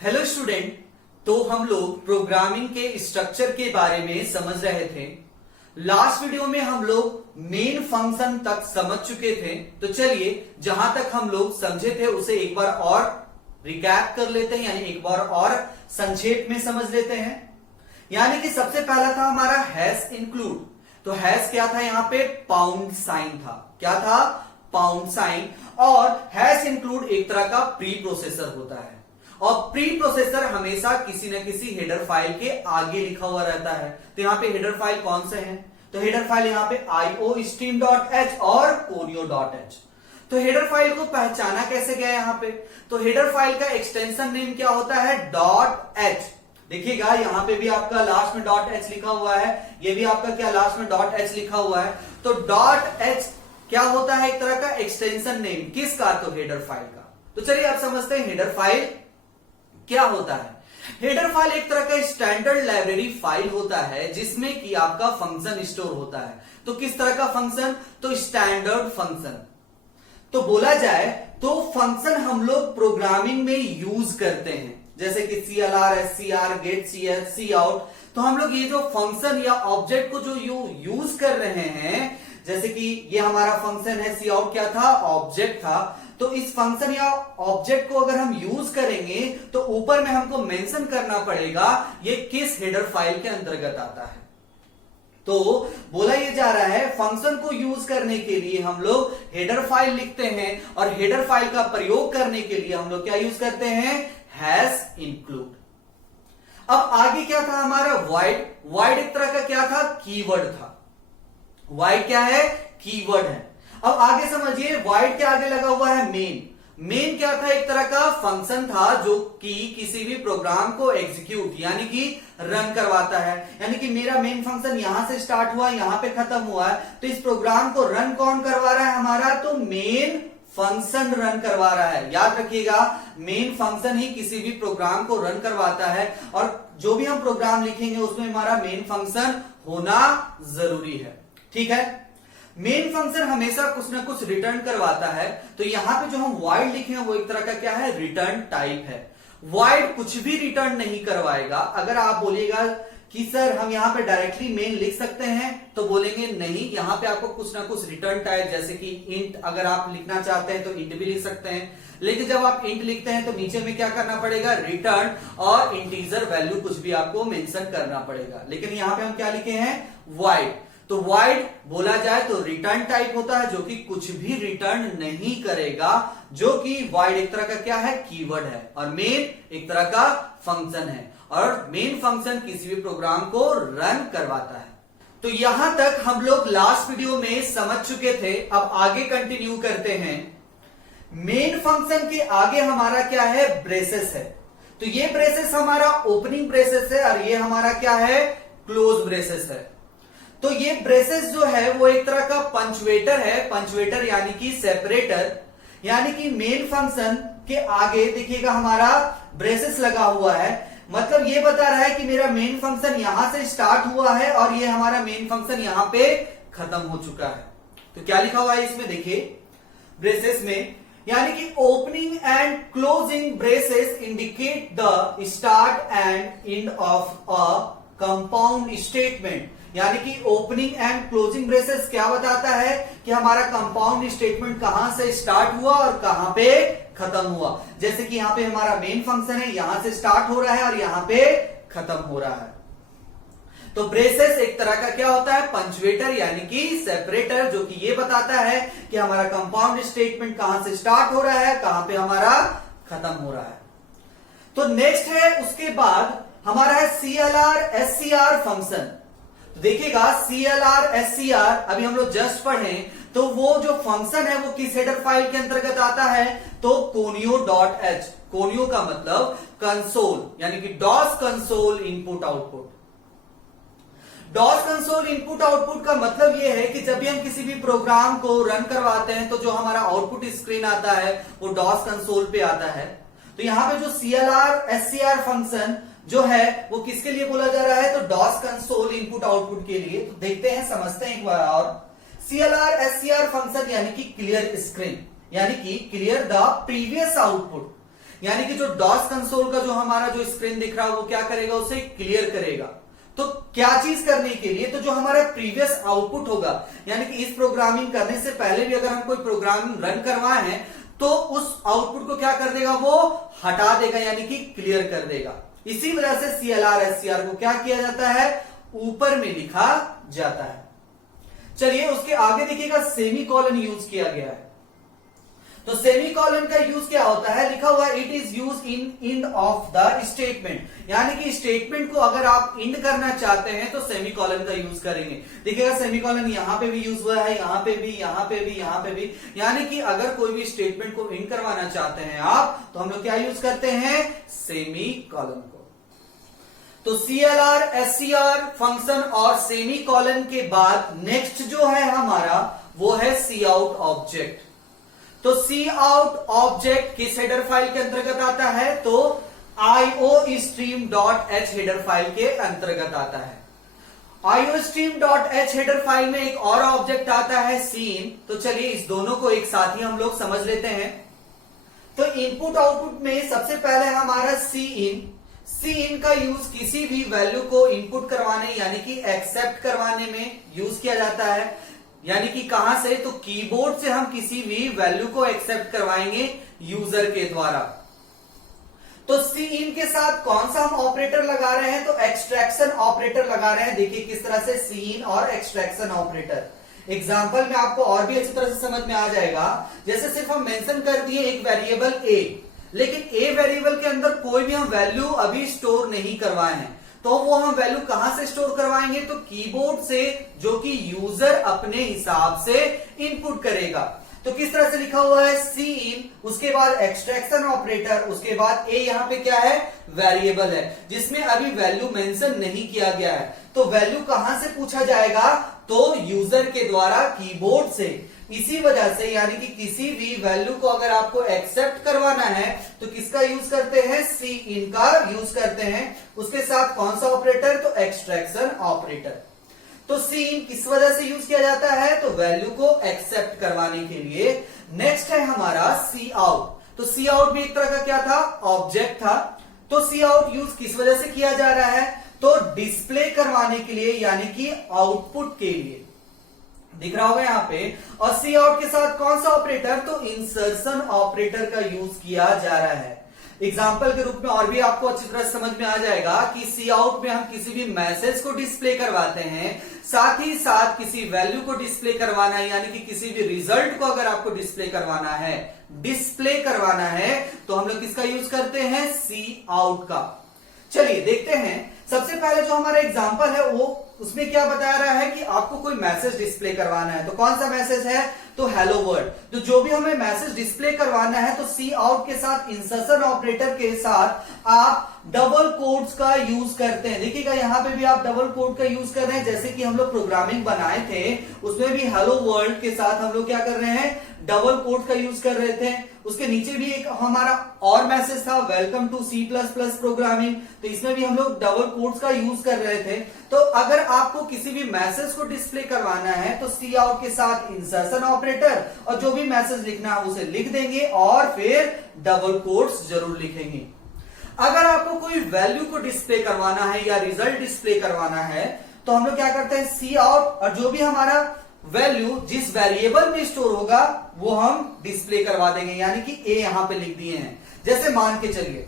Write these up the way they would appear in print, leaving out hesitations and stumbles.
Hello student. तो हम लोग प्रोग्रामिंग के स्ट्रक्चर के बारे में समझ रहे थे। लास्ट वीडियो में हम लोग मेन फंक्शन तक समझ चुके थे। तो चलिए जहां तक हम लोग समझे थे उसे एक बार और रिकैप कर लेते हैं, यानी एक बार और संक्षेप में समझ लेते हैं। यानी कि सबसे पहला था हमारा हैश इंक्लूड। तो हैश क्या था? यहां पे पाउंड साइन था। क्या था? Pound sign. और हैश इंक्लूड एक तरह का प्री प्रोसेसर होता है, और प्री प्रोसेसर हमेशा किसी न किसी हेडर फाइल के आगे लिखा हुआ रहता है। तो यहां पे हेडर फाइल कौन से हैं? तो हेडर फाइल यहां पे iostream.h और conio.h। तो हेडर फाइल को पहचाना कैसे गया यहां पे? तो हेडर फाइल का एक्सटेंशन नेम क्या होता है? .h। देखिएगा यहां पे भी आपका लास्ट में .h लिखा हुआ है, ये भी आपका क्या लास्ट में .h लिखा हुआ है। तो .h क्या होता है? एक तरह का एक्सटेंशन नेम किसका? तो हेडर फाइल का। तो चलिए आप समझते हैं हेडर फाइल क्या होता है। हेडर फाइल एक तरह का स्टैंडर्ड लाइब्रेरी फाइल होता है जिसमें कि आपका फंक्शन स्टोर होता है। तो किस तरह का फंक्शन? तो स्टैंडर्ड फंक्शन। तो बोला जाए तो फंक्शन हम लोग प्रोग्रामिंग में यूज करते हैं, जैसे कि CLR, SCR, get, ch, cout। तो हम लोग ये जो फंक्शन या ऑब्जेक्ट को जो यूज कर रहे हैं, जैसे कि ये हमारा फंक्शन है cout, क्या था? ऑब्जेक्ट था। तो इस फंक्शन या ऑब्जेक्ट को अगर हम यूज करेंगे तो ऊपर में हमको मेंशन करना पड़ेगा ये किस हेडर फाइल के अंतर्गत आता है। तो बोला ये जा रहा है फंक्शन को यूज करने के लिए हम लोग हेडर फाइल लिखते हैं, और हेडर फाइल का प्रयोग करने के लिए हम लोग क्या यूज करते हैं? Hash include. अब आगे क्या था हमारा? void। void एक तरह का क्या था? कीवर्ड था। void क्या है? कीवर्ड है। अब आगे समझिए, void के आगे लगा हुआ है मेन। मेन क्या था? एक तरह का फंक्शन था जो कि किसी भी प्रोग्राम को एग्जीक्यूट यानी कि रन करवाता है। यानी कि मेरा मेन फंक्शन यहां से स्टार्ट हुआ, यहां पे खत्म हुआ है, तो इस प्रोग्राम को रन कौन करवा रहा है हमारा? तो मेन फंक्शन रन करवा रहा है। याद रखिएगा, मेन फंक्शन ही किसी भी प्रोग्राम को रन करवाता है, और जो भी हम प्रोग्राम लिखेंगे उसमें हमारा मेन फंक्शन होना जरूरी है। ठीक है। मेन फंक्शन हमेशा कुछ ना कुछ रिटर्न करवाता है। तो यहां पे जो हम void लिखे हैं वो एक तरह का क्या है? रिटर्न टाइप है। void कुछ भी रिटर्न नहीं करवाएगा। अगर आप बोलिएगा कि सर हम यहां पे डायरेक्टली मेन लिख सकते हैं, तो बोलेंगे नहीं, यहां पे आपको कुछ ना कुछ रिटर्न टाइप, जैसे कि इंट अगर आप लिखना चाहते हैं तो इंट भी लिख सकते हैं। लेकिन जब आप इंट लिखते हैं तो नीचे में क्या करना पड़ेगा? रिटर्न और इंटीजर वैल्यू कुछ भी आपको मेंशन करना पड़ेगा। लेकिन यहां पे हम क्या लिखे हैं? void। तो void बोला जाए तो रिटर्न टाइप होता है जो कि कुछ भी रिटर्न नहीं करेगा, जो कि void एक तरह का क्या है? कीवर्ड है। और मेन एक तरह का फंक्शन है, और मेन फंक्शन किसी भी प्रोग्राम को रन करवाता है। तो यहां तक हम लोग लास्ट वीडियो में समझ चुके थे। अब आगे कंटिन्यू करते हैं। मेन फंक्शन के आगे हमारा क्या है? ब्रेसेस है। तो ये ब्रेसेस हमारा ओपनिंग ब्रेसेस है, और ये हमारा क्या है? क्लोज ब्रेसेस है। तो ये ब्रेसेस जो है वो एक तरह का पंचुएटर है। पंचुएटर यानी कि सेपरेटर। यानी कि मेन फंक्शन के आगे देखिएगा हमारा ब्रेसेस लगा हुआ है। मतलब ये बता रहा है कि मेरा मेन फंक्शन यहां से स्टार्ट हुआ है और ये हमारा मेन फंक्शन यहां पे खत्म हो चुका है। तो क्या लिखा हुआ है इसमें? देखिए ब्रेसेस में, यानी कि opening and closing braces indicate the start and end of a compound statement. यानी कि ओपनिंग एंड क्लोजिंग ब्रेसेस क्या बताता है कि हमारा कंपाउंड स्टेटमेंट कहां से स्टार्ट हुआ और कहां पे खत्म हुआ। जैसे कि यहां पे हमारा मेन फंक्शन है, यहां से स्टार्ट हो रहा है और यहां पे खत्म हो रहा है। तो ब्रेसेस एक तरह का क्या होता है? पंचुएटर यानी कि सेपरेटर, जो कि ये बताता है कि हमारा कंपाउंड स्टेटमेंट कहां से स्टार्ट हो रहा है, कहां पे हमारा खत्म हो रहा है। तो नेक्स्ट है उसके बाद हमारा है CLR, SCR फंक्शन। तो देखिएगा CLR, SCR अभी हम लोग जस्ट पढ़े, तो वो जो फंक्शन है वो किस हेडर फाइल के अंतर्गत आता है? तो conio.h। conio का मतलब कंसोल, यानी कि DOS console input output. DOS console input output का मतलब यह है कि जब भी हम किसी भी प्रोग्राम को रन करवाते हैं तो जो हमारा आउटपुट स्क्रीन आता है वो डॉस कंसोल पे आता है। तो यहां पे जो CLR, SCR फंक्शन जो है वो किसके लिए बोला जा रहा है? तो डॉस कंसोल इनपुट आउटपुट के लिए। तो देखते हैं, समझते हैं एक बार और। CLR, SCR फंक्शन यानी कि क्लियर स्क्रीन, यानी कि क्लियर द प्रीवियस आउटपुट। यानी कि जो डॉस कंसोल का जो हमारा जो स्क्रीन दिख रहा है वो क्या करेगा, उसे क्लियर करेगा। तो क्या चीज करने के लिए, तो जो हमारा प्रीवियस आउटपुट होगा, यानी कि इस प्रोग्रामिंग करने से पहले भी अगर हम कोई प्रोग्रामिंग रन करवाए हैं तो उस आउटपुट को क्या कर देगा, वो हटा देगा, यानी कि क्लियर कर देगा। इसी वजह से CLR SCR को क्या किया जाता है, ऊपर में लिखा जाता है। चलिए उसके आगे देखिएगा सेमीकोलन यूज किया गया है। तो सेमीकोलन का यूज क्या होता है, लिखा हुआ it is use in end of the statement, यानी कि स्टेटमेंट को अगर आप एंड करना चाहते हैं तो सेमीकोलन का यूज करेंगे। देखिएगा सेमीकोलन यहां पे भी यूज हुआ है, यहां पे भी, यहां पे भी, यहां पे भी, यानी कि अगर कोई भी स्टेटमेंट को एंड करवाना चाहते हैं आप, तो हम लोग क्या यूज करते हैं, सेमीकोलन को। तो CLR SCR फंक्शन और सेमीकोलन के बाद नेक्स्ट जो है हमारा वो है Cout ऑब्जेक्ट। तो Cout ऑब्जेक्ट किस हेडर फाइल के अंतर्गत आता है, तो iostream.h हेडर फाइल के अंतर्गत आता है। iostream.h हेडर फाइल में एक और ऑब्जेक्ट आता है scene। तो चलिए इस दोनों को एक साथ ही हम लोग समझ लेते हैं। तो इनपुट आउटपुट में सबसे पहले हमारा Cin का यूज किसी भी वैल्यू को इनपुट करवाने यानी कि एक्सेप्ट करवाने में यूज किया जाता है। यानी कि कहां से, तो कीबोर्ड से हम किसी भी वैल्यू को एक्सेप्ट करवाएंगे यूजर के द्वारा। तो Cin के साथ कौन सा हम ऑपरेटर लगा रहे हैं, तो एक्सट्रैक्शन ऑपरेटर लगा रहे हैं। देखिए किस तरह से Cin और एक्सट्रैक्शन ऑपरेटर। एग्जाम्पल में आपको और भी अच्छी तरह से समझ में आ जाएगा। जैसे सिर्फ हम मेंशन कर दिए एक वेरिएबल a, लेकिन a वेरिएबल के अंदर कोई भी हम वैल्यू अभी स्टोर नहीं करवाए हैं, तो वो हम वैल्यू कहां से स्टोर करवाएंगे, तो कीबोर्ड से, जो कि यूजर अपने हिसाब से इनपुट करेगा। तो किस तरह से लिखा हुआ है, Cin, उसके बाद एक्सट्रैक्शन ऑपरेटर, उसके बाद a यहां पे क्या है, वेरिएबल है जिसमें अभी वैल्यू मेंशन नहीं किया गया है। तो वैल्यू कहां से पूछा जाएगा, तो यूजर के द्वारा कीबोर्ड से। इसी वजह से यानी कि किसी भी वैल्यू को अगर आपको एक्सेप्ट करवाना है तो किसका यूज करते हैं, Cin का यूज करते हैं। उसके साथ कौन सा ऑपरेटर, तो एक्सट्रैक्शन ऑपरेटर। तो Cin किस वजह से यूज किया जाता है, तो वैल्यू को एक्सेप्ट करवाने के लिए। नेक्स्ट है हमारा Cout। तो Cout भी एक तरह का क्या था, ऑब्जेक्ट था। तो Cout यूज किस वजह से किया जा रहा है, तो डिस्प्ले करवाने के लिए, यानी कि आउटपुट के लिए। दिख रहा होगा यहाँ पे। और Cout के साथ कौन सा ऑपरेटर, तो इंसर्शन ऑपरेटर का यूज किया जा रहा है। एग्जाम्पल के रूप में और भी आपको अच्छी तरह समझ में आ जाएगा कि Cout में हम किसी भी मैसेज को डिस्प्ले करवाते हैं, साथ ही साथ किसी वैल्यू को डिस्प्ले करवाना है, यानी कि किसी भी रिजल्ट को अगर आपको डिस्प्ले करवाना है, तो हम लोग किसका यूज करते हैं, Cout का। चलिए देखते हैं। सबसे पहले जो हमारा एग्जाम्पल है वो उसमें क्या बता रहा है कि आपको कोई मैसेज डिस्प्ले करवाना है। तो कौन सा मैसेज है, तो हेलो वर्ल्ड। तो जो भी हमें मैसेज डिस्प्ले करवाना है तो Cout के साथ इंसर्शन ऑपरेटर के साथ आप डबल कोट्स का यूज करते हैं। देखिएगा यहाँ पे भी आप डबल कोट का यूज कर रहे हैं। जैसे कि हम लोग प्रोग्रामिंग बनाए थे उसमें भी हेलो वर्ल्ड के साथ हम लोग क्या कर रहे हैं, डबल कोट का यूज कर रहे थे। उसके नीचे भी एक हमारा और मैसेज था, वेलकम टू C++ प्रोग्रामिंग। तो इसमें भी हम लोग डबल कोट्स का यूज कर रहे थे। तो अगर आपको किसी भी मैसेज को डिस्प्ले करवाना है तो Cout के साथ इंसर्शन ऑपरेटर, और जो भी मैसेज लिखना है उसे लिख देंगे और फिर डबल कोट्स जरूर लिखेंगे। अगर आपको कोई वैल्यू को डिस्प्ले करवाना है या रिजल्ट डिस्प्ले करवाना है तो हम लोग क्या करते हैं, Cout, और जो भी हमारा वैल्यू जिस वेरिएबल में स्टोर होगा वो हम डिस्प्ले करवा देंगे, यानी कि a यहां पे लिख दिए हैं। जैसे मान के चलिए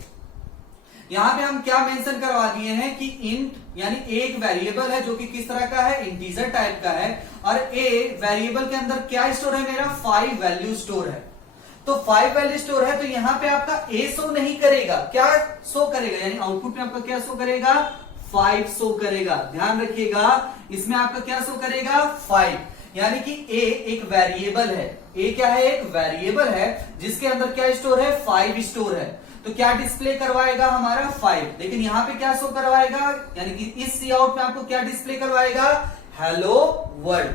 यहां पे हम क्या मेंशन करवा दिए हैं कि इंट, यानी एक वेरिएबल है जो कि किस तरह का है, इंटीजर टाइप का है, और a वेरिएबल के अंदर क्या स्टोर है, मेरा 5 वैल्यू स्टोर है। तो 5 वैल्यू स्टोर है तो यहां पे आपका a शो नहीं करेगा, क्या शो करेगा, यानी आउटपुट में आपका क्या शो करेगा, 5 शो करेगा। ध्यान रखिएगा इसमें आपका क्या शो करेगा, 5, यानी कि a एक वेरिएबल है। a क्या है, एक वेरिएबल है जिसके अंदर क्या स्टोर है, 5 स्टोर है। तो क्या डिस्प्ले करवाएगा हमारा 5, लेकिन यहाँ पे क्या शो करवाएगा, यानी कि इस Cout में आपको क्या डिस्प्ले करवाएगा, हेलो वर्ल्ड।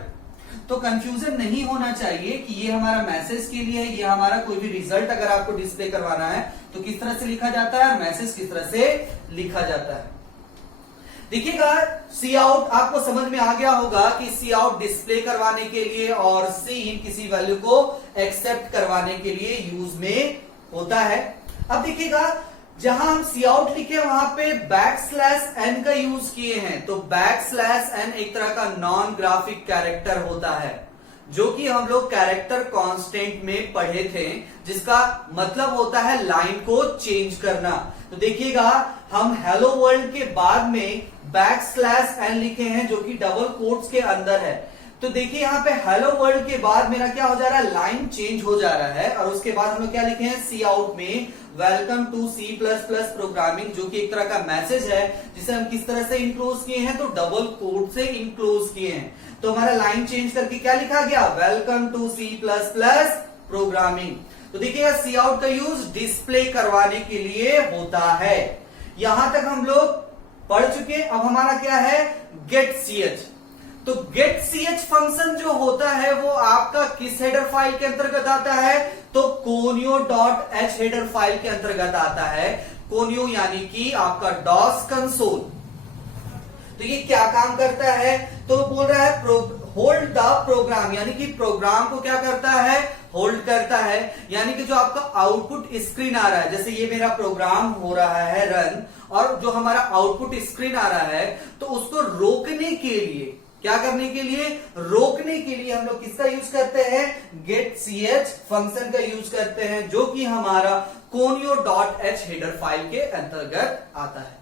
तो कंफ्यूजन नहीं होना चाहिए कि ये हमारा मैसेज के लिए है, ये हमारा कोई भी रिजल्ट अगर आपको डिस्प्ले करवाना है तो किस तरह से लिखा जाता है, मैसेज किस तरह से लिखा जाता है। देखिएगा Cout आपको समझ में आ गया होगा कि Cout डिस्प्ले करवाने के लिए और Cin किसी वैल्यू को एक्सेप्ट करवाने के लिए यूज में होता है। अब देखिएगा जहां हम सी आउट लिखे वहां पे \n का यूज किए हैं, तो \n एक तरह का नॉन ग्राफिक कैरेक्टर होता है जो कि हम लोग कैरेक्टर कांस्टेंट में पढ़े थे, जिसका मतलब होता है लाइन को चेंज करना। तो देखिएगा हम हेलो वर्ल्ड के बाद में \n लिखे हैं जो कि डबल कोट्स के अंदर है। तो देखिए यहाँ पे हेलो वर्ल्ड के बाद मेरा क्या हो जा रहा है, लाइन चेंज हो जा रहा है, और उसके बाद हम लोग क्या लिखे हैं सी आउट में वेलकम टू C++ प्रोग्रामिंग, जो कि एक तरह का मैसेज है जिसे हम किस तरह से इनक्लोज किए हैं, तो डबल कोट से इनक्लोज किए हैं। तो हमारा लाइन चेंज करके क्या लिखा गया, वेलकम टू C++ प्रोग्रामिंग। तो देखिएगा सी आउट का यूज डिस्प्ले करवाने के लिए होता है। यहां तक हम लोग पढ़ चुके। अब हमारा क्या है, गेट ch। तो गेट ch फंक्शन जो होता है वो आपका किस हेडर फाइल के अंतर्गत आता है, तो conio.h हेडर फाइल के अंतर्गत आता है। conio यानी कि आपका डॉस कंसोल। तो ये क्या काम करता है, तो बोल रहा है होल्ड द प्रोग्राम, यानी कि प्रोग्राम को क्या करता है, होल्ड करता है। यानी कि जो आपका आउटपुट स्क्रीन आ रहा है, जैसे ये मेरा प्रोग्राम हो रहा है रन, और जो हमारा आउटपुट स्क्रीन आ रहा है, तो उसको रोकने के लिए, क्या करने के लिए, रोकने के लिए हम लोग किसका यूज करते हैं, गेट ch फंक्शन का यूज करते हैं, जो कि हमारा conio.h हेडर फाइल के अंतर्गत आता है।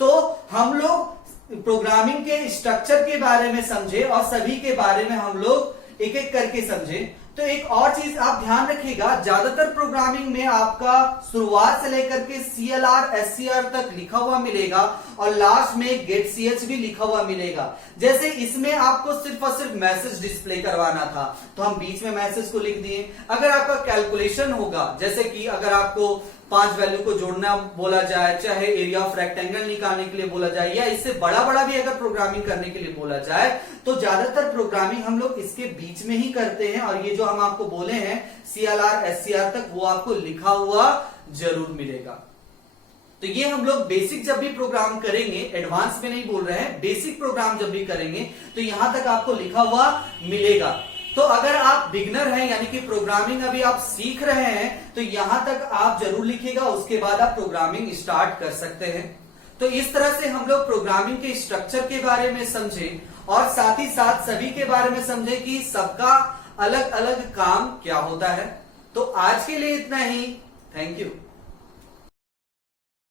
तो हम लोग प्रोग्रामिंग के स्ट्रक्चर के बारे में समझे और सभी के बारे में हम लोग एक एक करके समझे। तो एक और चीज आप ध्यान रखिएगा, ज्यादातर प्रोग्रामिंग में आपका शुरुआत से लेकर के CLR SCR तक लिखा हुआ मिलेगा और लास्ट में गेट ch भी लिखा हुआ मिलेगा। जैसे इसमें आपको सिर्फ और सिर्फ मैसेज डिस्प्ले करवाना था, तो हम बीच में मैसेज को लिख दिए। अगर आपका कैलकुलेशन होगा, जैसे कि अगर आपको 5 वैल्यू को जोड़ना बोला जाए, चाहे एरिया ऑफ रेक्टेंगल निकालने के लिए बोला जाए, या इससे बड़ा बड़ा भी अगर प्रोग्रामिंग करने के लिए बोला जाए, तो ज्यादातर प्रोग्रामिंग हम लोग इसके बीच में ही करते हैं। और ये जो हम आपको बोले हैं CLR SCR तक, वो आपको लिखा हुआ जरूर मिलेगा। तो ये हम लोग बेसिक जब भी प्रोग्राम करेंगे, एडवांस में नहीं बोल रहे हैं, बेसिक प्रोग्राम जब भी करेंगे तो यहां तक आपको लिखा हुआ मिलेगा। तो अगर आप बिगनर हैं, यानी कि प्रोग्रामिंग अभी आप सीख रहे हैं, तो यहां तक आप जरूर लिखिएगा, उसके बाद आप प्रोग्रामिंग स्टार्ट कर सकते हैं। तो इस तरह से हम लोग प्रोग्रामिंग के स्ट्रक्चर के बारे में समझे और साथ ही साथ सभी के बारे में समझे कि सबका अलग अलग काम क्या होता है। तो आज के लिए इतना ही। Thank you.